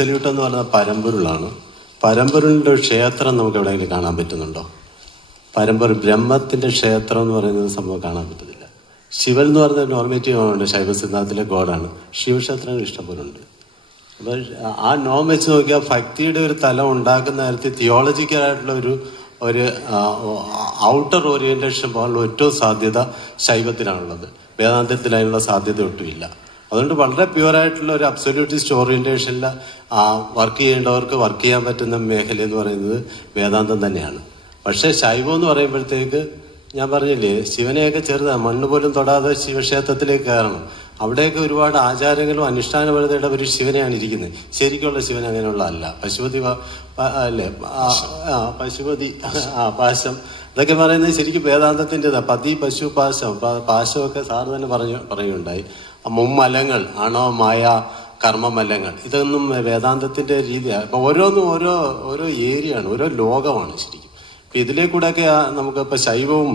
Absolute എന്ന് പറയുന്നത് പരമ്പൊരുളാണ്. പരമ്പൊരുളിന്റെ ക്ഷേത്രം നമുക്ക് എവിടെയെങ്കിലും കാണാൻ പറ്റുന്നുണ്ടോ? പരമ്പര ബ്രഹ്മത്തിന്റെ ക്ഷേത്രം എന്ന് പറയുന്നത് സംഭവം കാണാൻ പറ്റത്തില്ല. ശിവൻ എന്ന് പറയുന്നത് നോർമേറ്റീവ് ആണ് ശൈവ സിദ്ധാന്തത്തിലെ ഗോഡാണ് ശിവക്ഷേത്രങ്ങൾ ഇഷ്ടംപോലെ ഉണ്ട് അപ്പോൾ ആ നോം വെച്ച് നോക്കിയാൽ ഭക്തിയുടെ ഒരു തലം ഉണ്ടാക്കുന്ന കാര്യത്തിൽ തിയോളജിക്കലായിട്ടുള്ള ഒരു ഒരു ഔട്ടർ ഓറിയന്റേഷൻ പോകാനുള്ള ഏറ്റവും സാധ്യത ശൈവത്തിലാണുള്ളത്. വേദാന്തത്തിൽ സാധ്യത ഒട്ടുമില്ല. അതുകൊണ്ട് വളരെ പ്യുവറായിട്ടുള്ള ഒരു അബ്സൊല്യൂട്ടിസ്റ്റ് ഓറിയന്റേഷനിൽ വർക്ക് ചെയ്യേണ്ടവർക്ക് വർക്ക് ചെയ്യാൻ പറ്റുന്ന മേഖല എന്ന് പറയുന്നത് വേദാന്തം തന്നെയാണ്. പക്ഷേ ശൈവം എന്ന് പറയുമ്പോഴത്തേക്ക് ഞാൻ പറഞ്ഞില്ലേ ശിവനെയൊക്കെ ചെറുതാണ് മണ്ണ് പോലും തൊടാതെ ശിവക്ഷേത്രത്തിലേക്ക് കയറണം. അവിടെയൊക്കെ ഒരുപാട് ആചാരങ്ങളും അനുഷ്ഠാനപരതയുടെ ഒരു ശിവനെയാണ് ഇരിക്കുന്നത്. ശരിക്കുള്ള ശിവൻ അങ്ങനെയുള്ള അല്ല. പശുപതി അല്ലേ പശുപതി ആ പാശം ഇതൊക്കെ പറയുന്നത് ശരിക്കും വേദാന്തത്തിന്റെതാണ് പതി പശു പാശം പാശമൊക്കെ സാറ് തന്നെ പറഞ്ഞു പറയുകയുണ്ടായി. മുമ്മലങ്ങൾ ആണവമായ മായ കർമ്മമല്ലങ്ങൾ ഇതൊന്നും വേദാന്തത്തിന്റെ രീതിയാണ് അപ്പൊ ഓരോന്നും ഓരോ ഓരോ ഏരിയയാണ് ഓരോ ലോകമാണ് ശരിക്കും. ഇപ്പം ഇതിലെ കൂടെയൊക്കെ നമുക്കിപ്പോൾ ശൈവവും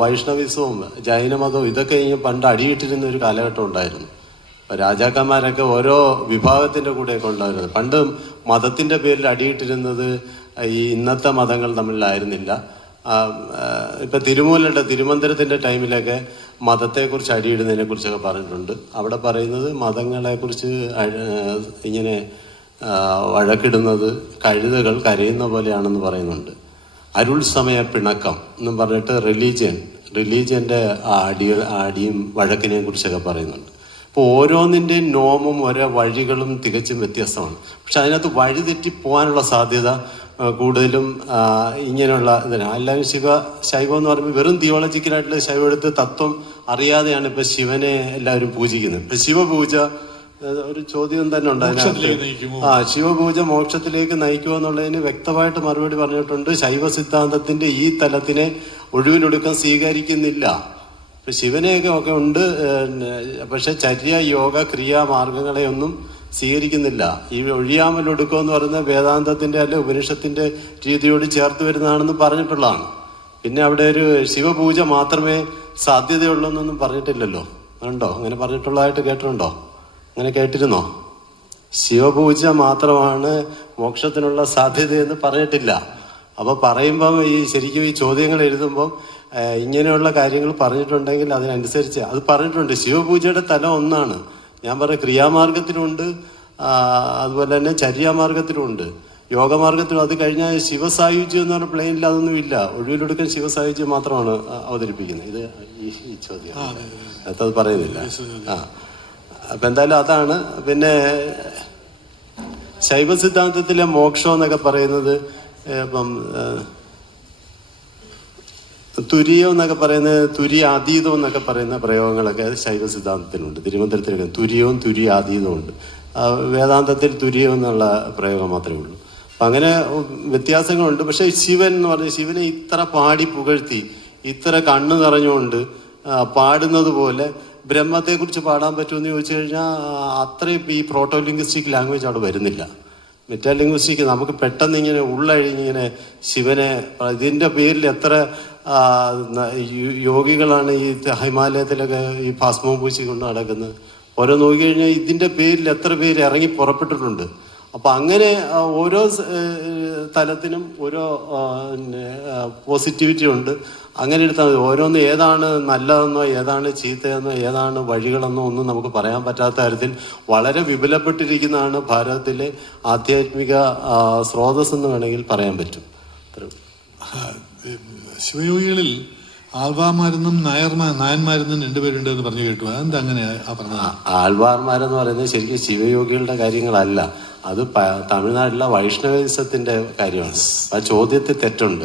വൈഷ്ണവിസവും ജൈനമതവും ഇതൊക്കെ പണ്ട് അടിയിട്ടിരുന്ന ഒരു കാലഘട്ടം ഉണ്ടായിരുന്നു. രാജാക്കന്മാരൊക്കെ ഓരോ വിഭാഗത്തിന്റെ കൂടെയൊക്കെ ഉണ്ടായിരുന്നത്. പണ്ട് മതത്തിന്റെ പേരിൽ അടിയിട്ടിരുന്നത് ഈ ഇന്നത്തെ മതങ്ങൾ തമ്മിലായിരുന്നില്ല. ഇപ്പം തിരുമന്ദിരത്തിന്റെ തിരുമൂലയുടെ തിരുമന്ദിരത്തിന്റെ ടൈമിലൊക്കെ മതത്തെക്കുറിച്ച് അടിയിടുന്നതിനെ കുറിച്ചൊക്കെ പറഞ്ഞിട്ടുണ്ട്. അവിടെ പറയുന്നത് മതങ്ങളെക്കുറിച്ച് ഇങ്ങനെ വഴക്കിടുന്നത് കഴുതകൾ കരയുന്ന പോലെയാണെന്ന് പറയുന്നുണ്ട്. അരുൾ സമയ പിണക്കം എന്നും പറഞ്ഞിട്ട് റിലീജിയൻ റിലീജിയന്റെ അടി അടിയും വഴക്കിനെയും കുറിച്ചൊക്കെ പറയുന്നുണ്ട്. അപ്പോൾ ഓരോന്നിന്റെയും നോമും ഓരോ വഴികളും തികച്ചും വ്യത്യസ്തമാണ്. പക്ഷെ അതിനകത്ത് വഴിതെറ്റി പോകാനുള്ള സാധ്യത കൂടുതലും ഇങ്ങനെയുള്ള ഇതിനാണ് എല്ലാവരും ശിവ ശൈവം എന്ന് പറയുമ്പോൾ വെറും തിയോളജിക്കലായിട്ടുള്ള ശൈവം എടുത്ത് തത്വം അറിയാതെയാണ് ഇപ്പം ശിവനെ എല്ലാവരും പൂജിക്കുന്നത്. ഇപ്പം ശിവപൂജ ഒരു ചോദ്യം തന്നെ ഉണ്ട് അതിനകത്ത്? ആ ശിവപൂജ മോക്ഷത്തിലേക്ക് നയിക്കുമോ എന്നുള്ളതിന് വ്യക്തമായിട്ട് മറുപടി പറഞ്ഞിട്ടുണ്ട്. ശൈവ സിദ്ധാന്തത്തിന്റെ ഈ തലത്തിനെ ഒഴിവിനൊടുക്കം സ്വീകരിക്കുന്നില്ല. ഇപ്പൊ ശിവനെയൊക്കെ ഒക്കെ ഉണ്ട് പക്ഷെ ചര്യ യോഗ ക്രിയാ മാർഗങ്ങളെ ഒന്നും സ്വീകരിക്കുന്നില്ല. ഈ ഒഴിയാമലൊടുക്കം എന്ന് പറയുന്നത് വേദാന്തത്തിന്റെ അല്ലെ ഉപനിഷത്തിന്റെ രീതിയോട് ചേർത്ത് വരുന്നതാണെന്ന് പറഞ്ഞിട്ടുള്ളതാണ്. പിന്നെ അവിടെ ഒരു ശിവപൂജ മാത്രമേ സാധ്യതയുള്ളൂ എന്നൊന്നും പറഞ്ഞിട്ടില്ലല്ലോ. ഉണ്ടോ? അങ്ങനെ പറഞ്ഞിട്ടുള്ളതായിട്ട് കേട്ടിട്ടുണ്ടോ? അങ്ങനെ കേട്ടിരുന്നോ? ശിവപൂജ മാത്രമാണ് മോക്ഷത്തിനുള്ള സാധ്യതയെന്ന് പറഞ്ഞിട്ടില്ല. അപ്പോൾ പറയുമ്പം ഈ ശരിക്കും ഈ ചോദ്യങ്ങൾ എഴുതുമ്പം ഇങ്ങനെയുള്ള കാര്യങ്ങൾ പറഞ്ഞിട്ടുണ്ടെങ്കിൽ അതിനനുസരിച്ച് അത് പറഞ്ഞിട്ടുണ്ട്. ശിവപൂജയുടെ തലം ഒന്നാണ്. ഞാൻ പറയാം ക്രിയാമാർഗത്തിലുണ്ട് ആ, അതുപോലെ തന്നെ ചര്യാമാർഗത്തിലുണ്ട് യോഗമാർഗത്തിലും അത് കഴിഞ്ഞാൽ ശിവസായുജ്യം എന്ന് പറഞ്ഞ പ്ലെയിനിൽ അതൊന്നും ഇല്ല. ഒഴിവിലൊടുക്കൻ ശിവസായുജ്യം മാത്രമാണ് അവതരിപ്പിക്കുന്നത്. ഇത് ഈ- ചോദ്യം. അത് പറയുന്നില്ല. ആ. അപ്പം എന്തായാലും അതാണ്. പിന്നെ ശൈവ സിദ്ധാന്തത്തിലെ മോക്ഷം എന്നൊക്കെ പറയുന്നത് ഇപ്പം തുരിയം എന്നൊക്കെ പറയുന്നത് തുരി അതീതം എന്നൊക്കെ പറയുന്ന പ്രയോഗങ്ങളൊക്കെ ശൈവ സിദ്ധാന്തത്തിലുണ്ട്. തിരുവനന്തപുരത്തിലൊക്കെ തുര്യവും തുരി അതീതവും ഉണ്ട് വേദാന്തത്തിൽ തുര്യം എന്നുള്ള പ്രയോഗം മാത്രമേ ഉള്ളൂ. അപ്പം അങ്ങനെ വ്യത്യാസങ്ങളുണ്ട്. പക്ഷേ ശിവൻ എന്ന് പറഞ്ഞ ശിവനെ ഇത്ര പാടി പുകഴ്ത്തി ഇത്ര കണ്ണു നിറഞ്ഞുകൊണ്ട് പാടുന്നത് പോലെ ബ്രഹ്മത്തെക്കുറിച്ച് പാടാൻ പറ്റുമെന്ന് ചോദിച്ചു കഴിഞ്ഞാൽ അത്രയും ഈ പ്രോട്ടോലിംഗ്വിസ്റ്റിക് ലാംഗ്വേജ് അവിടെ വരുന്നില്ല. മെറ്റാലിംഗ്വിസ്റ്റിക് നമുക്ക് പെട്ടെന്ന് ഇങ്ങനെ ഉള്ളഴിഞ്ഞിങ്ങനെ ശിവനെ ഇതിന്റെ പേരിൽ എത്ര യോഗികളാണ് ഈ ഹിമാലയത്തിലൊക്കെ ഈ ഭസ്മം പൂശി കൊണ്ട് നടക്കുന്നത്. ഓരോ നോക്കിക്കഴിഞ്ഞാൽ ഇതിന്റെ പേരിൽ എത്ര പേര് ഇറങ്ങി പുറപ്പെട്ടിട്ടുണ്ട്. അപ്പം അങ്ങനെ ഓരോ തലത്തിനും ഓരോ പോസിറ്റിവിറ്റി ഉണ്ട്. അങ്ങനെ എടുത്താൽ മതി. ഓരോന്ന് ഏതാണ് നല്ലതെന്നോ ഏതാണ് ചീത്തയെന്നോ ഏതാണ് വഴികളെന്നോ ഒന്നും നമുക്ക് പറയാൻ പറ്റാത്ത തരത്തിൽ വളരെ വിപുലപ്പെട്ടിരിക്കുന്നതാണ് ഭാരതത്തിലെ ആധ്യാത്മിക സ്രോതസ്സെന്ന് സ്രോതസ് വേണമെങ്കിൽ പറയാൻ പറ്റും. ശിവയോഗികളിൽ ആൽവാമാരെന്നും നായർമാർ നായന്മാരെന്നും രണ്ടുപേരുണ്ട് എന്ന് പറഞ്ഞു കേട്ടു. അതെന്താ അങ്ങനെ പറഞ്ഞത്? ആൾവാർമാരെന്ന് പറയുന്നത് ശരിക്കും ശിവയോഗികളുടെ കാര്യങ്ങളല്ല. അത് തമിഴ്നാട്ടിലെ വൈഷ്ണവിസത്തിന്റെ കാര്യമാണ്. ആ ചോദ്യത്തിൽ തെറ്റുണ്ട്.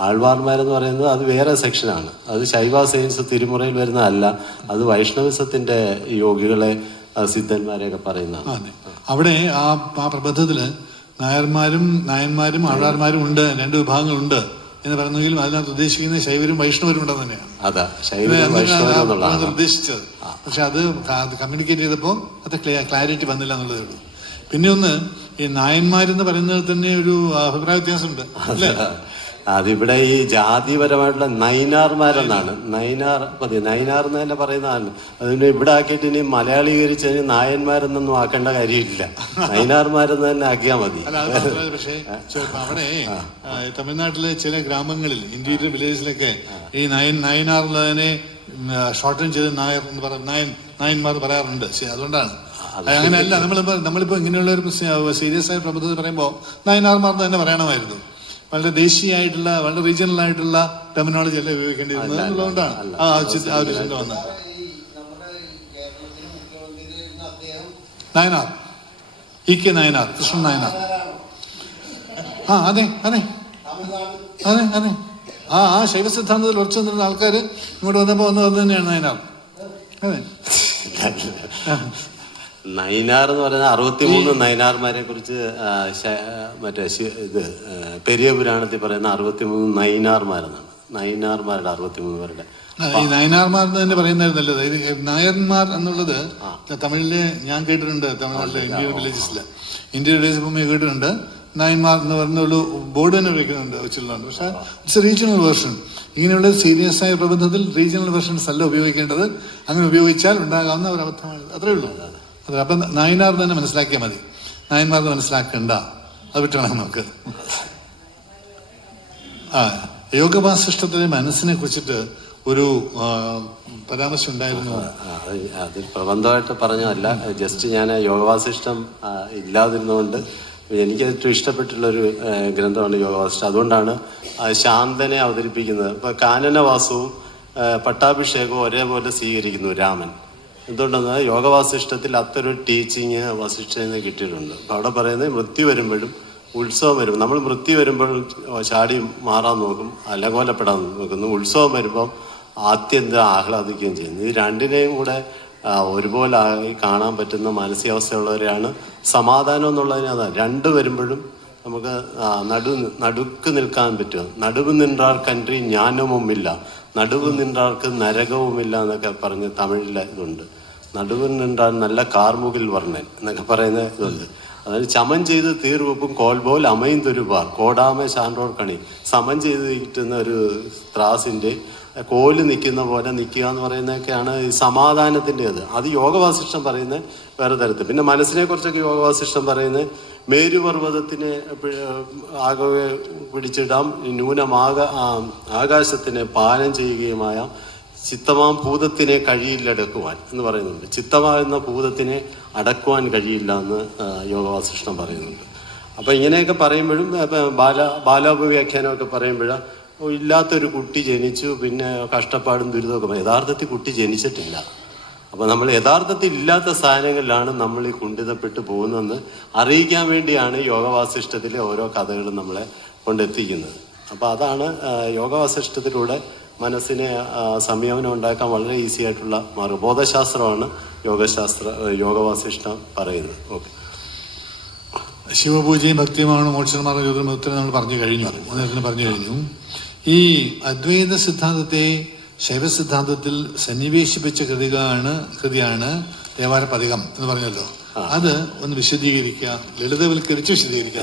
ആൾവാർമാരെന്ന് പറയുന്നത് അത് വേറെ സെക്ഷനാണ്. അത് ശൈവ സയൻസ് തിരുമുറയിൽ വരുന്നതല്ല. അത് വൈഷ്ണവിസത്തിന്റെ യോഗികളെ സിദ്ധന്മാരെയൊക്കെ പറയുന്നതാണ്. അവിടെ ആ ആ പ്രബന്ധത്തിൽ നായർമാരും നായന്മാരും ആൾവാർമാരും ഉണ്ട്. രണ്ട് വിഭാഗങ്ങളുണ്ട്. എന്ന് പറയുന്നെങ്കിലും അതിനകത്ത് ഉദ്ദേശിക്കുന്നത് ശൈവരും വൈഷ്ണവരും ഉണ്ടെന്ന് തന്നെയാണ്. അതാ ശൈവരും ഉദ്ദേശിച്ചത്. പക്ഷെ അത് കമ്മ്യൂണിക്കേറ്റ് ചെയ്തപ്പോൾ അത് ക്ലാരിറ്റി വന്നില്ല എന്നുള്ളതേ ഉള്ളൂ. പിന്നെ ഒന്ന് ഈ നായന്മാരെന്ന് പറയുന്നത് തന്നെ ഒരു അഭിപ്രായ വ്യത്യാസമുണ്ട് അല്ലേ? അതിവിടെ ഈ ജാതിപരമായിട്ടുള്ള നൈനാർമാരെന്നാണ്. നൈനാർ മതി നൈനാർ എന്ന് തന്നെ പറയുന്നതാണ് അതിന് ഇവിടെ ആക്കിയിട്ട് ഇനി മലയാളീകരിച്ച് കഴിഞ്ഞാൽ നായന്മാരെന്നൊന്നും ആക്കേണ്ട കാര്യമില്ല. നൈനാർമാരെന്ന് തന്നെ ആക്കിയാൽ മതി. പക്ഷേ അവിടെ തമിഴ്നാട്ടിലെ ചില ഗ്രാമങ്ങളിൽ ഇന്ത്യയിലെ വില്ലേജിലൊക്കെ ഈ നയൻ നയനാറുള്ളതിനെ ഷോർട്ടൻ ചെയ്ത് നായർ എന്ന് പറയും നായൻ നായന്മാർ പറയാറുണ്ട്. അതുകൊണ്ടാണ്. അത് അങ്ങനെയല്ല നമ്മളിപ്പോ നമ്മളിപ്പോ ഇങ്ങനെയുള്ള ഒരു സീരിയസ് ആയ പ്രബന്ധത്തിൽ പറയുമ്പോൾ നയനാർമാർ തന്നെ പറയണമായിരുന്നു. വളരെ ദേശീയമായിട്ടുള്ള വളരെ റീജിയണൽ ആയിട്ടുള്ള ടെർമിനോളജി അല്ലേ ഉപയോഗിക്കേണ്ടി വരുന്നത് എന്നുള്ളതുകൊണ്ടാണ് ആ ആവശ്യത്തിൽ ആ ഒരു ചിന്ത വന്നത്. നയനാർ. E K Nayanar Krishnan Nayanar? ആ അതെ അതെ. അതെ അതെ. ആ ആ ശൈവ സിദ്ധാന്തത്തിൽ ഉറച്ചു നിന്നിരുന്ന ആൾക്കാർ ഇങ്ങോട്ട് വന്നപ്പോൾ വന്ന് തന്നെയാണ് നയനാർ. അതെ. നൈനാർ എന്ന് പറയുന്ന അറുപത്തിമൂന്ന് നൈനാർമാരെ കുറിച്ച് മറ്റേ ഇത് പെരിയ പുരാണത്തിൽ പറയുന്ന അറുപത്തിമൂന്ന് നൈനാർമാരെന്നാണ്. നൈനാർമാരുടെ അറുപത്തിമൂന്ന് പേരുടെ. ഈ നയനാർമാർ തന്നെ പറയുന്നത് നല്ലത്. ഇത് നായന്മാർ എന്നുള്ളത് തമിഴിൽ ഞാൻ കേട്ടിട്ടുണ്ട് തമിഴ്നാട്ടിലെ ഇന്ത്യൻ വില്ലേജസിൽ ഇന്ത്യൻ വില്ലേജ് ഭൂമി കേട്ടിട്ടുണ്ട്. നയന്മാർ എന്ന് പറയുന്ന ഒരു ബോർഡ് തന്നെ ഉപയോഗിക്കുന്നുണ്ട് വെച്ചിട്ടുള്ളത് പക്ഷേ ഇറ്റ്സ് റീജിയണൽ വേർഷൻ ഇങ്ങനെയുള്ള സീരിയസ് ആയ പ്രബന്ധത്തിൽ റീജിയണൽ വേർഷൻസ് അല്ല ഉപയോഗിക്കേണ്ടത്. അങ്ങനെ ഉപയോഗിച്ചാൽ ഉണ്ടാകാവുന്ന ഒരു അബദ്ധമാണ് അത്രേ ഉള്ളൂ. അതെ അപ്പം നായനാർ തന്നെ മനസ്സിലാക്കിയാൽ മതി. നായന്മാർ മനസ്സിലാക്കണ്ട. അത് വിട്ടണം നമുക്ക്. ആ യോഗവാസിഷ്ടത്തിലെ മനസ്സിനെ കുറിച്ചിട്ട് ഒരു പരാമർശം ഉണ്ടായിരുന്നു. അതിൽ അത് അത് പ്രബന്ധമായിട്ട് പറഞ്ഞതല്ല. ജസ്റ്റ് ഞാൻ യോഗവാസിഷ്ടം ഇല്ലാതിരുന്നുകൊണ്ട് എനിക്ക് ഏറ്റവും ഇഷ്ടപ്പെട്ടുള്ള ഒരു ഗ്രന്ഥമാണ് യോഗവാസിഷ്ടം അതുകൊണ്ടാണ് ശാന്തനെ അവതരിപ്പിക്കുന്നത്. ഇപ്പൊ കാനനവാസവും പട്ടാഭിഷേകവും ഒരേപോലെ സ്വീകരിക്കുന്നു രാമൻ. എന്തുകൊണ്ടെന്നാൽ യോഗവാസിഷ്ടത്തിൽ അത്തൊരു ടീച്ചിങ് വസിഷ്ഠയിൽ നിന്ന് കിട്ടിയിട്ടുണ്ട്. അപ്പോൾ അവിടെ പറയുന്നത് മൃത്യു വരുമ്പോഴും ഉത്സവം വരും നമ്മൾ മൃത്യു വരുമ്പോൾ ചാടി മാറാൻ നോക്കും അലകോലപ്പെടാൻ നോക്കുന്നു ഉത്സവം വരുമ്പം ആത്യന്തം ആഹ്ലാദിക്കുകയും ചെയ്യുന്നു. ഇത് രണ്ടിനെയും കൂടെ ഒരുപോലെ ആയി കാണാൻ പറ്റുന്ന മാനസികാവസ്ഥയുള്ളവരെയാണ് സമാധാനം എന്നുള്ളതിന് അതാണ്. രണ്ട് വരുമ്പോഴും നമുക്ക് നടു നടുക്ക് നിൽക്കാൻ പറ്റും. നടുവ് നിന്നാൽ കൺട്രി ജ്ഞാനവുമില്ല നടുവ് നിന്നാൾക്ക് നരകവുമില്ല എന്നൊക്കെ പറഞ്ഞ് തമിഴിലെ ഇതുണ്ട്. നടുവിൽ നിന്നാൽ നല്ല കാർമുകിൽ വർണൻ എന്നൊക്കെ പറയുന്ന ഇതുണ്ട്. അതായത് ചമൻ ചെയ്ത് തീർവെപ്പും കോൽബോൽ അമൈന്തൊരുപാർ കോടാമ ശാൻഡോർ കണി. സമൻ കിട്ടുന്ന ഒരു ത്രാസിന്റെ കോൽ നിൽക്കുന്ന പോലെ നിൽക്കുക എന്ന് പറയുന്നതൊക്കെയാണ് ഈ സമാധാനത്തിന്റെ അത് യോഗവാസിഷ്ടം പറയുന്നത് വേറെ തരത്തിൽ. പിന്നെ മനസ്സിനെ കുറിച്ചൊക്കെ യോഗവാസിഷ്ടം പറയുന്നത് മേരുപർവതത്തിനെ ആകെ പിടിച്ചിടാം. ന്യൂനമാക ആകാശത്തിനെ പാലം ചെയ്യുകയുമായ ചിത്തമാം ഭൂതത്തിനെ കഴിയില്ലടക്കുവാൻ എന്ന് പറയുന്നുണ്ട്. ചിത്തമാകുന്ന ഭൂതത്തിനെ അടക്കുവാൻ കഴിയില്ല എന്ന് യോഗവാസിഷ്ണം പറയുന്നുണ്ട്. അപ്പൊ ഇങ്ങനെയൊക്കെ പറയുമ്പോഴും ബാല ബാലോപവ്യാഖ്യാനമൊക്കെ പറയുമ്പോഴ ഇല്ലാത്തൊരു കുട്ടി ജനിച്ചു പിന്നെ കഷ്ടപ്പാടും ദുരിതമൊക്കെ യഥാർത്ഥത്തിൽ കുട്ടി ജനിച്ചിട്ടില്ല. അപ്പൊ നമ്മൾ യഥാർത്ഥത്തിൽ ഇല്ലാത്ത സാധനങ്ങളിലാണ് നമ്മൾ ഈ കുണ്ഠിതപ്പെട്ട് പോകുന്നതെന്ന് അറിയിക്കാൻ വേണ്ടിയാണ് യോഗവാസിഷ്ടത്തിലെ ഓരോ കഥകളും നമ്മളെ കൊണ്ടെത്തിക്കുന്നത്. അപ്പോൾ അതാണ് യോഗവാസിഷ്ടത്തിലൂടെ മനസ്സിനെ സംയമനം ഉണ്ടാക്കാൻ വളരെ ഈസി ആയിട്ടുള്ള മാർഗം. ബോധശാസ്ത്രമാണ് യോഗശാസ്ത്ര യോഗവാസിഷ്ടം പറയുന്നത്. ഓക്കെ. ശിവപൂജയും ഭക്തിയുമാണ് ജ്യോതിർമ ഉത്തരം നമ്മൾ പറഞ്ഞു കഴിഞ്ഞു. പറഞ്ഞു കഴിഞ്ഞു. ഈ അദ്വൈത സിദ്ധാന്തത്തെ ശൈവസിദ്ധാന്തത്തിൽ സന്നിവേശിപ്പിച്ച കൃതികളാണ് കൃതിയാണ് ദേവാര പതികം എന്ന് പറഞ്ഞല്ലോ. അത് ഒന്ന് വിശദീകരിക്കുക ലളിതവൽക്കരിച്ച് വിശദീകരിക്കുക.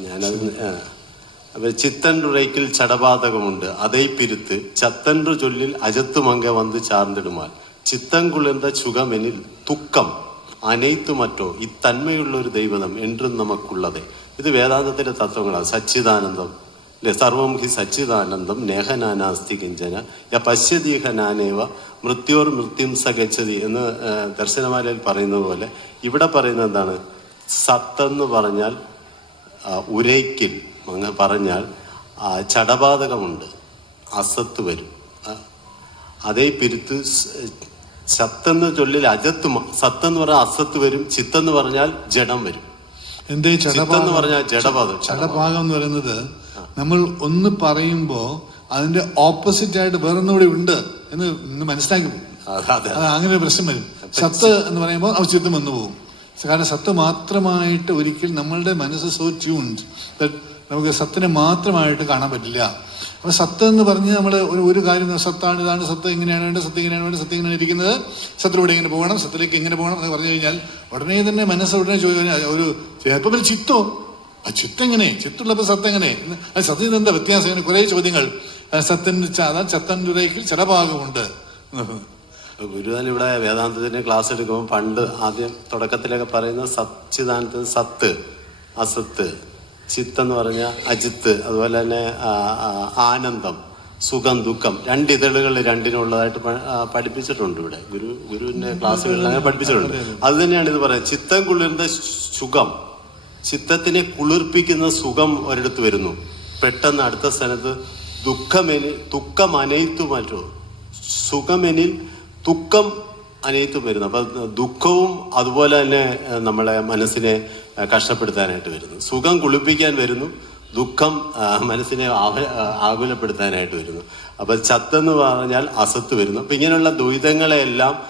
ഞാനത് ചിത്തൻറുഴയ്ക്കിൽ ചടബാധകമുണ്ട് അതേ പിരുത്ത് ചത്തൻറു ചൊല്ലിൽ അജത്തുമങ്ക വന്ന് ചാർന്നിടുമാൽ ചിത്തംകുളിർന്ന ചുഖമെനിൽ തുക്കം അനൈത്തു മറ്റോ ഇത്തന്മയുള്ള ഒരു ദൈവതം എന്റെ നമുക്കുള്ളത്. ഇത് വേദാന്തത്തിന്റെ തത്വങ്ങളാണ്. സച്ചിദാനന്ദം അല്ലെ സർവം ഹി സച്ചിദാനന്ദം നേഹനാനാസ്തി കിഞ്ചന. യ പശ്യതീഹ നാനേവ മൃത്യോർ മൃത്യും സഗച്ഛതി എന്ന് ദർശനമാലയിൽ പറയുന്നത് പോലെ ഇവിടെ പറയുന്നത് എന്താണ്? സത്തെന്ന് പറഞ്ഞാൽ ഉരയ്ക്കിൽ അങ്ങ് പറഞ്ഞാൽ ചടപാതകമുണ്ട്. അസത്ത് വരും. അതേ പിരുത്ത് സത്തെന്ന് ചൊല്ലിൽ അജത്ത് സത്തെന്ന് പറഞ്ഞാൽ അസത്ത് വരും ചിത്തെന്ന് പറഞ്ഞാൽ ജഡം വരും. എന്തേ ചടപാകം പറഞ്ഞാൽ ജഡപാതം ചടഭാഗം എന്ന് പറയുന്നത് നമ്മൾ ഒന്ന് പറയുമ്പോൾ അതിന്റെ ഓപ്പോസിറ്റ് ആയിട്ട് വേറൊന്നുകൂടി ഉണ്ട് എന്ന് ഇന്ന് മനസ്സിലാക്കി പോകും. അങ്ങനെ ഒരു പ്രശ്നം വരും. സത്ത് എന്ന് പറയുമ്പോൾ ഔചിത്യം വന്നു പോകും. കാരണം സത്ത് മാത്രമായിട്ട് ഒരിക്കൽ നമ്മളുടെ മനസ്സ് സോ ട്യൂൺഡ് നമുക്ക് സത്തിനെ മാത്രമായിട്ട് കാണാൻ പറ്റില്ല. അപ്പൊ സത്ത് എന്ന് പറഞ്ഞ് നമ്മൾ ഒരു ഒരു കാര്യം സത്താണ് ഇതാണ് സത്ത് എങ്ങനെയാണ് വേണ്ടത് സത്ത് എങ്ങനെയാണ് വേണ്ടത് സത്ത് എങ്ങനെയാണ് ഇരിക്കുന്നത് സത്തിലൂടെ ഇങ്ങനെ പോകണം സത്തിലേക്ക് എങ്ങനെ പോകണം എന്ന് പറഞ്ഞു കഴിഞ്ഞാൽ ഉടനെ തന്നെ മനസ്സ് ഉടനെ ചോദിക്കാൻ ഒരു ചിലപ്പോൾ ചിത്തോ ആ ചിത്തെങ്ങനെ? ചിത്തുള്ളപ്പോ സത്തെങ്ങനെ? അത് സത്യത്തിന് എന്താ വ്യത്യാസം? ഇങ്ങനെ കുറെ ചോദ്യങ്ങൾ. ആ, സത്യൻ ച- അതാ ചത്തൻതുരയ്ക്ക് ചില ഭാഗമുണ്ട്. ഗുരുവാൻ ഇവിടെ വേദാന്തത്തിന് ക്ലാസ് എടുക്കുമ്പോൾ പണ്ട് ആദ്യം തുടക്കത്തിലൊക്കെ പറയുന്ന സച്ചിദാനത്തിന് സത്ത് അസത്ത് ചിത്ത് എന്ന് പറഞ്ഞ അജിത്ത് അതുപോലെ തന്നെ ആനന്ദം സുഖം ദുഃഖം രണ്ട് ഇതളുകൾ രണ്ടിനുള്ളതായിട്ട് പഠിപ്പിച്ചിട്ടുണ്ട് ഇവിടെ. ഗുരു ഗുരുവിന്റെ ക്ലാസ്സുകളിൽ അങ്ങനെ പഠിപ്പിച്ചിട്ടുണ്ട്. അത് തന്നെയാണ് ഇത് പറയുന്നത്. ചിത്തം കുളിർന്ന സുഖം ചിത്തത്തിനെ കുളിർപ്പിക്കുന്ന സുഖം ഒരിടത്ത് വരുന്നു. പെട്ടെന്ന് അടുത്ത സ്ഥലത്ത് ദുഃഖമെനി ദുഃഖം അനയിത്തു മാറ്റോ. സുഖമെനിൽ ദുഃഖം അനയിത്തു വരുന്നു. അപ്പം ദുഃഖവും അതുപോലെ തന്നെ നമ്മളെ മനസ്സിനെ കഷ്ടപ്പെടുത്താനായിട്ട് വരുന്നു. സുഖം കുളിപ്പിക്കാൻ വരുന്നു. ദുഃഖം മനസ്സിനെ ആവ- ആകുലപ്പെടുത്താനായിട്ട് വരുന്നു. അപ്പം ചത്തെന്ന് പറഞ്ഞാൽ അസത്ത് വരുന്നു. അപ്പം ഇങ്ങനെയുള്ള ദ്വൈതങ്ങളെല്ലാം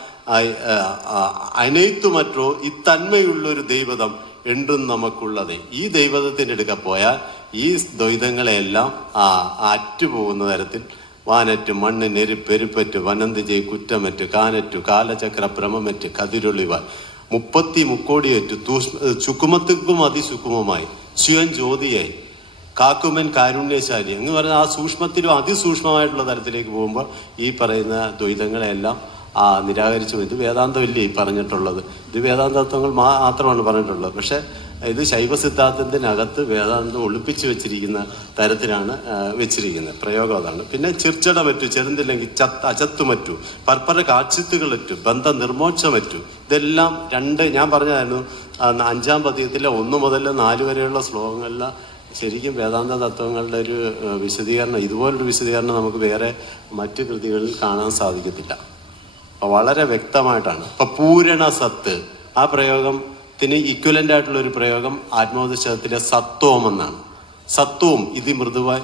അനയിത്തുമറ്റോ ഈ തന്മയുള്ളൊരു ദൈവതം എന്തും നമുക്കുള്ളത്. ഈ ദൈവതത്തിന്റെ അടുക്ക പോയാൽ ഈ ദ്വൈതങ്ങളെല്ലാം ആ അറ്റുപോകുന്ന തരത്തിൽ വാനറ്റ് മണ്ണ് നെരുപ്പെരുപ്പറ്റ് വനന്തിജെ കുറ്റമറ്റ് കാനറ്റു കാലചക്ര ഭ്രമമറ്റ് കതിരൊളിവ മുപ്പത്തി മുക്കോടിയേറ്റു തൂഷ്മ ചുക്കുമത്തുക്കും അതിസൂക്ഷ്മമായി സ്വയം ജ്യോതിയായി. കാക്കുമൻ കാരുണ്യശാലി. എന്ന് പറഞ്ഞാൽ ആ സൂക്ഷ്മത്തിലും അതിസൂക്ഷ്മമായിട്ടുള്ള തരത്തിലേക്ക് പോകുമ്പോൾ ഈ പറയുന്ന ദ്വൈതങ്ങളെല്ലാം ആ നിരാകരിച്ചു. ഇത് വേദാന്തമില്ലേ ഈ പറഞ്ഞിട്ടുള്ളത്? ഇത് വേദാന്ത തത്വങ്ങൾ മാത്രമാണ് പറഞ്ഞിട്ടുള്ളത്. പക്ഷെ ഇത് ശൈവ സിദ്ധാന്തത്തിനകത്ത് വേദാന്തം ഒളിപ്പിച്ചു വെച്ചിരിക്കുന്ന തരത്തിലാണ് വെച്ചിരിക്കുന്നത്. പ്രയോഗം അതാണ്. പിന്നെ ചിർച്ചട മറ്റു ചെറുതില്ലെങ്കിൽ ചത്ത് അചത്തുമറ്റു പർപ്പര കാക്ഷിത്തുകളറ്റു ബന്ധ നിർമോക്ഷമറ്റു. ഇതെല്ലാം രണ്ട് ഞാൻ പറഞ്ഞതായിരുന്നു അഞ്ചാം പദ്യത്തിലെ ഒന്ന് മുതൽ നാല് വരെയുള്ള ശ്ലോകങ്ങളിലെ ശരിക്കും വേദാന്ത തത്വങ്ങളുടെ ഒരു വിശദീകരണം ഇതുപോലൊരു വിശദീകരണം നമുക്ക് വേറെ മറ്റു കൃതികളിൽ കാണാൻ സാധിക്കത്തില്ല. വളരെ വ്യക്തമായിട്ടാണ്. ഇപ്പൊ പൂരണ സത്ത് ആ പ്രയോഗത്തിന് ഇക്വലന്റ് ആയിട്ടുള്ള ഒരു പ്രയോഗം ആത്മോദശത്തിലെ സത്വം എന്നാണ്. സത്വവും ഇത് മൃദുവായി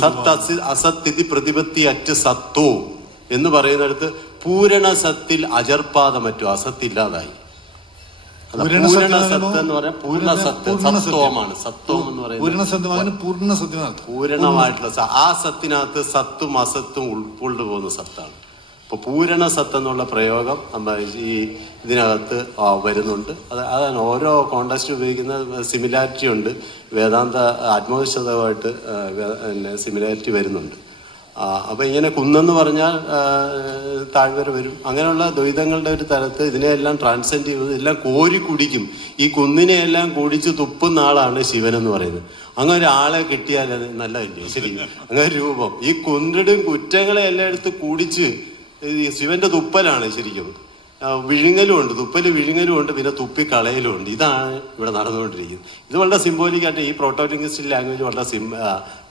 സത്ത് അസി- അസത്ത് ഇതി പ്രതിപത്തി അറ്റ് സത്വവും എന്ന് പറയുന്നിടത്ത് പൂരണ സത്തിൽ അജർപ്പാദമറ്റു അസത്തില്ലാതായി പൂരണ സത്ത് എന്ന് പറയാൻ പൂർണ സത്ത്. സത്വമാണ് സത്വം എന്ന് പറയുന്നത് പൂർണമായിട്ടുള്ള ആ സത്തിനകത്ത് സത്തും അസത്തും ഉൾക്കൊണ്ടു പോകുന്ന സത്താണ്. ഇപ്പൊ പൂരണ സത്ത് എന്നുള്ള പ്രയോഗം ഈ ഇതിനകത്ത് വരുന്നുണ്ട്. അത് അതാണ് ഓരോ കോണ്ടസ്റ്റ് ഉപയോഗിക്കുന്ന സിമിലാരിറ്റി ഉണ്ട്. വേദാന്ത ആത്മവിശദമായിട്ട് സിമിലാരിറ്റി വരുന്നുണ്ട്. അപ്പോൾ അപ്പൊ ഇങ്ങനെ കുന്നെന്ന് പറഞ്ഞാൽ താഴ്വര വരും അങ്ങനെയുള്ള ദ്വൈതങ്ങളുടെ ഒരു തലത്ത് ഇതിനെയെല്ലാം ട്രാൻസെൻഡ് ചെയ്ത് എല്ലാം കോരി കുടിക്കും. ഈ കുന്നിനെയെല്ലാം കുടിച്ച് തുപ്പുന്ന ആളാണ് ശിവൻ എന്ന് പറയുന്നത്. അങ്ങനെ ഒരാളെ കിട്ടിയാൽ നല്ലതല്ലേ ശരി. അങ്ങനെ രൂപം. ഈ കുന്നിടും കുറ്റങ്ങളെ എല്ലാം എടുത്ത് കുടിച്ച് ശിവന്റെ തുപ്പലാണ് ശരിക്കും. വിഴുങ്ങലും ഉണ്ട് തുപ്പൽ വിഴുങ്ങലും ഉണ്ട് പിന്നെ തുപ്പി കളയലും ഉണ്ട് ഇതാണ് ഇവിടെ നടന്നുകൊണ്ടിരിക്കുന്നത്. ഇത് വളരെ സിംബോലിക്കായിട്ട് ഈ പ്രോട്ടോലിംഗ്വിസ്റ്റിക് ലാംഗ്വേജ് വളരെ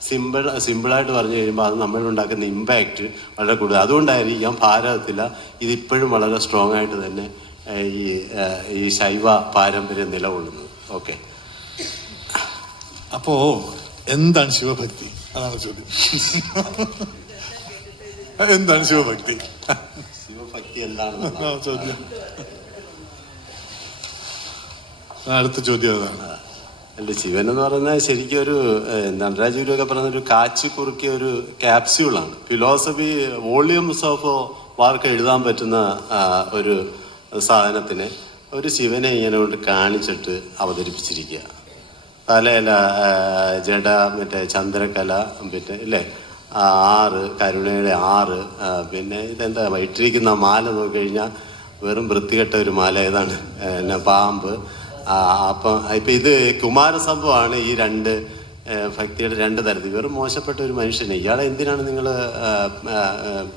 സിമ്പിൾ സിമ്പിളായിട്ട് പറഞ്ഞു കഴിയുമ്പോൾ അത് നമ്മളുണ്ടാക്കുന്ന ഇമ്പാക്റ്റ് വളരെ കൂടുതൽ. അതുകൊണ്ടായിരിക്കാം ഭാരതത്തില ഇതിപ്പോഴും വളരെ സ്ട്രോങ് ആയിട്ട് തന്നെ ഈ ഈ ശൈവ പാരമ്പര്യം നിലകൊള്ളുന്നത്. ഓക്കെ അപ്പോ എന്താണ് ശിവഭക്തി? അതാണ് ചോദ്യം. എന്താണ് ശിവഭക്തി? ചോദ്യം. അടുത്ത ചോദ്യം അതാണ്. അല്ല ശിവൻ എന്ന് പറഞ്ഞാൽ ശരിക്കും ഒരു ഏഹ്, പറഞ്ഞ ഒരു കാച്ചി കുറുക്കിയ ഒരു ക്യാപ്സ്യൂളാണ്. ഫിലോസഫി വോളിയംസ് ഓഫ് വാർക്ക് എഴുതാൻ പറ്റുന്ന ഒരു സാധനത്തിനെ ഒരു ശിവനെ ഇങ്ങനെ കൊണ്ട് കാണിച്ചിട്ട് അവതരിപ്പിച്ചിരിക്കുക. തലയില ജഡ മറ്റേ ചന്ദ്രകല പിന്നെ ഇല്ലേ? ആറ് കരുണയുടെ ആറ് പിന്നെ ഇതെന്താ ഇട്ടിരിക്കുന്ന മാല നോക്കിക്കഴിഞ്ഞാൽ വെറും വൃത്തികെട്ട ഒരു മാല ഏതാണ് പിന്നെ പാമ്പ്. അപ്പം ഇപ്പം ഇത് കുമാരസംഭവമാണ് ഈ രണ്ട് ഭക്തിയുടെ രണ്ട് തരത്തിൽ. വെറും മോശപ്പെട്ട ഒരു മനുഷ്യനെ. ഇയാളെ എന്തിനാണ് നിങ്ങൾ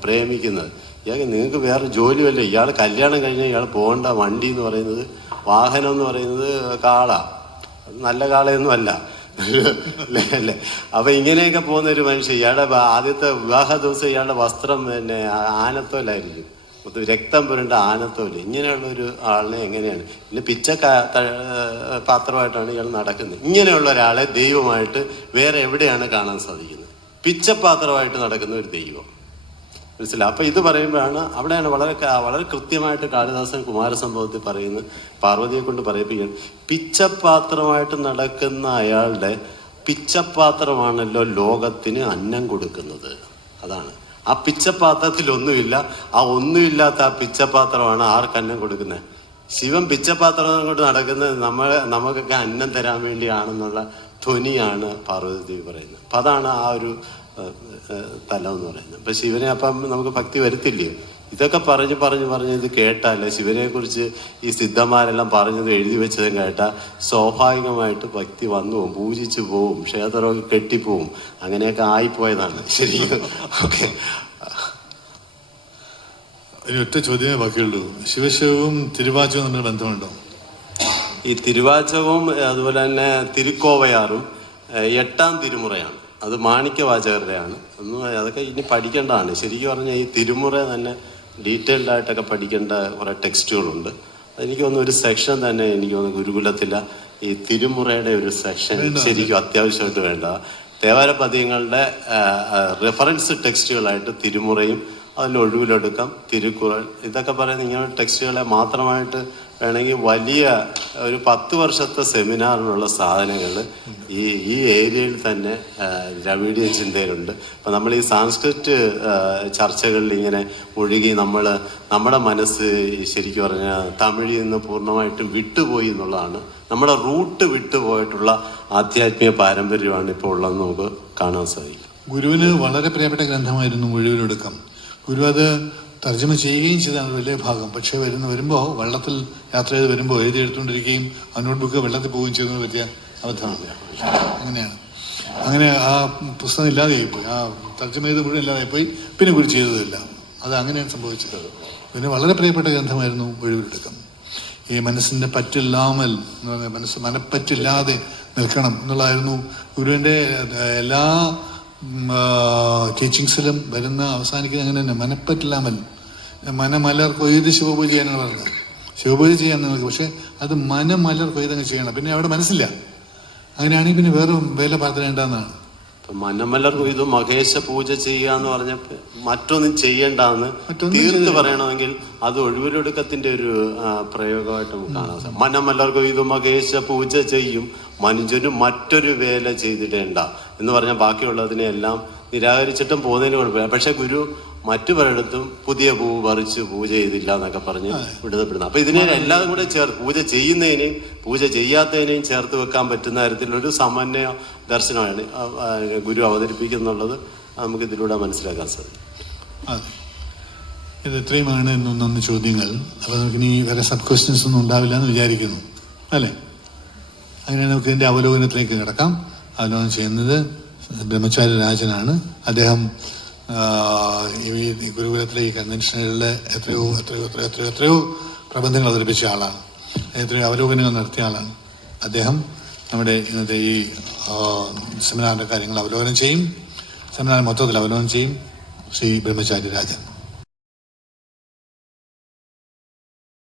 പ്രേമിക്കുന്നത്? ഇയാൾക്ക് നിങ്ങൾക്ക് വേറെ ജോലിയല്ല. ഇയാൾ കല്യാണം കഴിഞ്ഞാൽ ഇയാൾ പോകേണ്ട വണ്ടി എന്ന് പറയുന്നത് വാഹനം എന്ന് പറയുന്നത് കാള. നല്ല കാളയൊന്നും അല്ലേ. അപ്പൊ ഇങ്ങനെയൊക്കെ പോകുന്ന ഒരു മനുഷ്യൻ ഇയാളുടെ ആദ്യത്തെ വിവാഹ ദിവസം ഇയാളുടെ വസ്ത്രം പിന്നെ ആനത്തോലായിരിക്കും. രക്തം പുരണ്ട ആനത്തോൽ. ഇങ്ങനെയുള്ള ഒരു ആളിനെ എങ്ങനെയാണ്? പിന്നെ പിച്ച പാത്രമായിട്ടാണ് ഇയാൾ നടക്കുന്നത്. ഇങ്ങനെയുള്ള ഒരാളെ ദൈവമായിട്ട് വേറെ എവിടെയാണ് കാണാൻ സാധിക്കുന്നത്? പിച്ചപാത്രമായിട്ട് നടക്കുന്ന ഒരു ദൈവം. മനസ്സിലായി. അപ്പൊ ഇത് പറയുമ്പോഴാണ് അവിടെയാണ് വളരെ വളരെ കൃത്യമായിട്ട് കാളിദാസൻ കുമാരസംഭവത്തിൽ പറയുന്നത് പാർവതിയെ കൊണ്ട് പറയിപ്പിക്കുകയാണ്. പിച്ചപാത്രമായിട്ട് നടക്കുന്ന അയാളുടെ പിച്ചപാത്രമാണല്ലോ ലോകത്തിന് അന്നം കൊടുക്കുന്നത്. അതാണ്. ആ പിച്ചപാത്രത്തിൽ ഒന്നുമില്ല ആ ഒന്നുമില്ലാത്ത ആ പിച്ചപാത്രമാണ് ആർക്ക് അന്നം കൊടുക്കുന്നത്? ശിവൻ പിച്ചപാത്രം കൊണ്ട് നടക്കുന്നത് നമ്മൾ നമുക്കൊക്കെ അന്നം തരാൻ വേണ്ടിയാണെന്നുള്ള ധ്വനിയാണ് പാർവതി ദേവി പറയുന്നത്. അപ്പം അതാണ് ആ ഒരു തലം എന്ന് പറയുന്നത്. അപ്പം ശിവനെ അപ്പം നമുക്ക് ഭക്തി വരുത്തില്ലേ? ഇതൊക്കെ പറഞ്ഞ് പറഞ്ഞ് പറഞ്ഞ് ഇത് കേട്ടാൽ ശിവനെക്കുറിച്ച് ഈ സിദ്ധന്മാരെല്ലാം പറഞ്ഞത് എഴുതി വെച്ചതും കേട്ടാൽ സ്വാഭാവികമായിട്ട് ഭക്തി വന്നു പോകും പൂജിച്ചു പോവും ക്ഷേത്രമൊക്കെ കെട്ടിപ്പോവും. അങ്ങനെയൊക്കെ ആയിപ്പോയതാണ് ശരിക്കും. ഓക്കെ. ഒരു ഒറ്റ ചോദ്യമേ ബാക്കിയുള്ളൂ. ശിവശിവവും തിരുവാച്ചവും തമ്മിൽ ബന്ധമുണ്ടോ? ഈ തിരുവാചകവും അതുപോലെ തന്നെ തിരുക്കോവയാറും എട്ടാം തിരുമുറയാണ്. അത് മാണിക്യവാചകരുടെയാണ്. ഒന്നും അതൊക്കെ ഇനി പഠിക്കേണ്ടതാണ്. ശരിക്കും പറഞ്ഞാൽ ഈ തിരുമുറ തന്നെ ഡീറ്റെയിൽഡ് ആയിട്ടൊക്കെ പഠിക്കേണ്ട കുറേ ടെക്സ്റ്റുകളുണ്ട്. എനിക്ക് തോന്നുന്നു ഒരു സെക്ഷൻ തന്നെ എനിക്ക് തോന്നുന്നു ഗുരുകുലത്തില ഈ തിരുമുറയുടെ ഒരു സെക്ഷൻ ശരിക്കും അത്യാവശ്യമായിട്ട് വേണ്ട. തേവാര പദ്യങ്ങളുടെ റെഫറൻസ് ടെക്സ്റ്റുകളായിട്ട് തിരുമുറയും അതിൽ ഒഴിവിലെടുക്കാം. തിരുക്കുറൾ ഇതൊക്കെ പറയുന്ന ഇങ്ങനെ ടെക്സ്റ്റുകളെ മാത്രമായിട്ട് വേണമെങ്കിൽ വലിയ ഒരു പത്ത് വർഷത്തെ സെമിനാറിനുള്ള സാധനങ്ങൾ ഈ ഈ ഏരിയയിൽ തന്നെ രവീഡിയ ചിന്തയിലുണ്ട്. അപ്പം നമ്മൾ ഈ സാംസ്കൃറ്റ് ചർച്ചകളിൽ ഇങ്ങനെ ഒഴുകി നമ്മൾ നമ്മുടെ മനസ്സ് ശരിക്കും പറഞ്ഞാൽ തമിഴിൽ നിന്ന് പൂർണമായിട്ടും വിട്ടുപോയി എന്നുള്ളതാണ്. നമ്മുടെ റൂട്ട് വിട്ടുപോയിട്ടുള്ള ആധ്യാത്മിക പാരമ്പര്യമാണ് ഇപ്പോൾ ഉള്ളതെന്ന് നമുക്ക് കാണാൻ സാധിക്കും. ഗുരുവിന് വളരെ പ്രിയപ്പെട്ട ഗ്രന്ഥമായിരുന്നു മുഴുവനൊടുക്കം. ഗുരു അത് തർജമ ചെയ്യുകയും ചെയ്താണ് വലിയ ഭാഗം. പക്ഷേ വരുന്ന വരുമ്പോൾ വെള്ളത്തിൽ യാത്ര ചെയ്ത് വരുമ്പോൾ എഴുതി എടുത്തുകൊണ്ടിരിക്കുകയും ആ നോട്ട്ബുക്ക് വെള്ളത്തിൽ പോവുകയും ചെയ്യുന്നത് പറ്റിയ അബദ്ധമാണ്. അങ്ങനെയാണ്. അങ്ങനെ ആ പുസ്തകം ഇല്ലാതെയായിപ്പോയി ആ തർജമ ചെയ്ത് മുഴുവൻ ഇല്ലാതെയായിപ്പോയി പിന്നെ ഗുരു ചെയ്തതില്ല. അത് അങ്ങനെയാണ് സംഭവിച്ചത്. പിന്നെ വളരെ പ്രിയപ്പെട്ട ഗ്രന്ഥമായിരുന്നു ഒഴിവിലെടുക്കം ഈ മനസ്സിന്റെ പറ്റില്ലാമൽ എന്ന് പറഞ്ഞാൽ മനസ്സ് മനപ്പറ്റില്ലാതെ നിൽക്കണം എന്നുള്ളതായിരുന്നു ഗുരുവിന്റെ എല്ലാ ടീച്ചിങ്സിലും വരുന്ന അവസാനിക്കുന്ന അങ്ങനെ തന്നെ. മനപ്പറ്റില്ലാമൽ. മനമലർ കൊയ്ത് ശിവപൂജ ചെയ്യാനാണ് പറഞ്ഞത്. ശിവപൂജ ചെയ്യാൻ നിങ്ങൾക്ക് പക്ഷെ അത് മനമലർ കൊയ്തങ്ങ് ചെയ്യണം. പിന്നെ അവിടെ മനസ്സില്ല. അങ്ങനെയാണെങ്കിൽ പിന്നെ വേറെ വേല പാർത്തിടേണ്ടെന്നാണ് ഇപ്പൊ മനമലർ ഇത് മഹേശ പൂജ ചെയ്യുക എന്ന് പറഞ്ഞപ്പോ മറ്റൊന്നും ചെയ്യണ്ടെന്ന് തീർത്ത് പറയണമെങ്കിൽ അത് ഒഴിവിലൊടുക്കത്തിന്റെ ഒരു പ്രയോഗമായിട്ട് നമുക്ക് കാണാൻ സാധിക്കും. മനമലർ കൊയ്തു മഹേശ പൂജ ചെയ്യും. മനുഷ്യന് മറ്റൊരു വേല ചെയ്തിടേണ്ട എന്ന് പറഞ്ഞാൽ ബാക്കിയുള്ളതിനെ എല്ലാം നിരാകരിച്ചിട്ടും പോകുന്നതിന് കുഴപ്പമില്ല. പക്ഷെ ഗുരു മറ്റു പലയിടത്തും പുതിയ പൂ പറിച്ച് പൂജ ചെയ്തില്ല എന്നൊക്കെ പറഞ്ഞ് വിടുതപ്പെടുന്നു. അപ്പൊ ഇതിനെ എല്ലാം കൂടെ ചേർ പൂജ ചെയ്യുന്നതിനെയും പൂജ ചെയ്യാത്തതിനെയും ചേർത്ത് വെക്കാൻ പറ്റുന്ന തരത്തിലൊരു സമന്വയ ദർശനമാണ് ഗുരു അവതരിപ്പിക്കുന്നുള്ളത് നമുക്ക് ഇതിലൂടെ മനസ്സിലാക്കാൻ സാധിക്കും. അതെ. ഇത് ഇത്രയുമാണ് എന്നൊന്നു ചോദ്യങ്ങൾ. അപ്പോൾ നമുക്കിനി വേറെ സബ് ക്വസ്റ്റ്യൻസ് ഒന്നും ഉണ്ടാവില്ല എന്ന് വിചാരിക്കുന്നു. അല്ലേ? അങ്ങനെ നമുക്ക് ഇതിന്റെ അവലോകനത്തിലേക്ക് കിടക്കാം. അവലോകനം ചെയ്യുന്നത് ബ്രഹ്മചാരി രാജനാണ്. അദ്ദേഹം ഈ ഗുരുകുലത്തിലെ ഈ കൺവെൻഷനുകളിലെ എത്രയോ എത്രയോ എത്രയോ എത്രയോ എത്രയോ പ്രബന്ധങ്ങൾ അവതരിപ്പിച്ച ആളാണ്. എത്രയോ അവലോകനങ്ങൾ നടത്തിയ ആളാണ്. അദ്ദേഹം നമ്മുടെ ഇന്നത്തെ ഈ സെമിനാറിന്റെ കാര്യങ്ങൾ അവലോകനം ചെയ്യും. സെമിനാർ മൊത്തത്തിൽ അവലോകനം ചെയ്യും ശ്രീ ബ്രഹ്മചാരി രാജൻ.